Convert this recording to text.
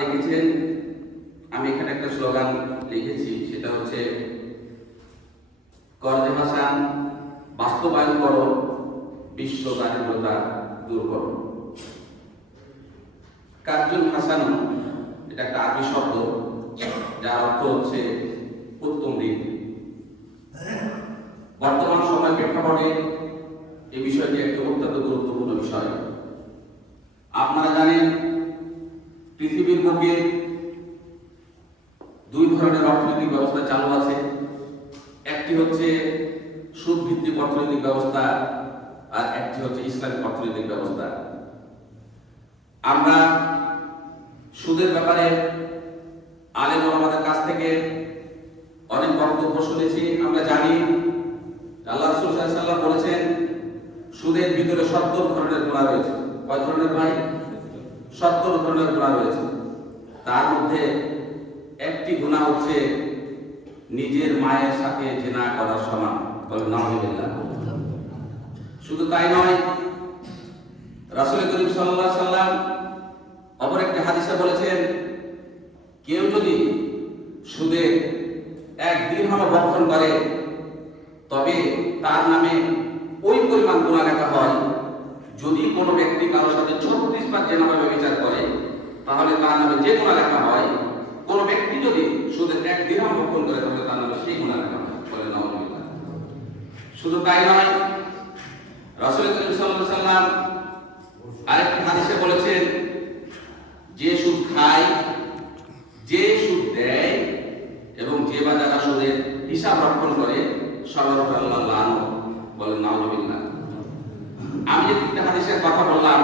লিখেছেন, আমি এখানে একটা স্লোগান লিখেছি, সেটা হচ্ছে, করজে হাসান, বাস্তবায়ন করো, বিশ্ব দারিদ্রতা দূর করো। কার্জুন হাসান এটা একটা আরবি শব্দ, যার অর্থ হচ্ছে উত্তম দিন। বর্তমান সময় প্রেক্ষাপটে এই বিষয়টি একটি অত্যন্ত গুরুত্বপূর্ণ বিষয়। পৃথিবীর বুকে দুই ধরনের অর্থনৈতিক ব্যবস্থা চালু আছে। একটি হচ্ছে সুদ ভিত্তিক অর্থনৈতিক ব্যবস্থা আর একটি হচ্ছে ইসলামিক অর্থনৈতিক ব্যবস্থা। আমরা সুদের ব্যাপারে আলেম আমাদের কাছ থেকে অনেক বক্তব্য শুনেছি। আমরা জানি, আল্লাহ রসুল বলেছেন, সুদের ভিতরে সত্তর ধরনের গুণা রয়েছে। কয় ধরনের ভাই? সত্তর ধরনের গুণা রয়েছে। তার মধ্যে একটি গুণা হচ্ছে নিজের মায়ের সাথে জেনা করার সমান। বলে নাহমিল্লাহ শুধু তাই নয় রাসূল করিম আলাইহি সাল্লাম অপর একটি হাদিসে বলেছেন, কেউ যদি সুদে এক দিরহাম ভক্ষণ করে, তবে তার নামে ওই পরিমাণ গুণা লেখা হয় যদি কোনো ব্যক্তি কারোর সাথে ছত্রিশ বা কেনাভাবে বিচার করে, তাহলে তার নামে যে গুণা লেখা হয়, কোনো ব্যক্তি যদি সুদের এক দিরহাম ভক্ষণ করে, তাহলে তার নামে সেই গুণা লেখা হয়, বলে নবমিতা শুধু তাই নয়, রাসুল আরেকটি হাদিসে বলেছেন, যে সুদ খায়, যে সুদ দেয় এবং যে বা সুদের হিসাব রক্ষণ করে সর্বপ্রাল্লাহ বলেন নাউজুবিল্লাহ। আমি যে তিনটা হাদিসের কথা বললাম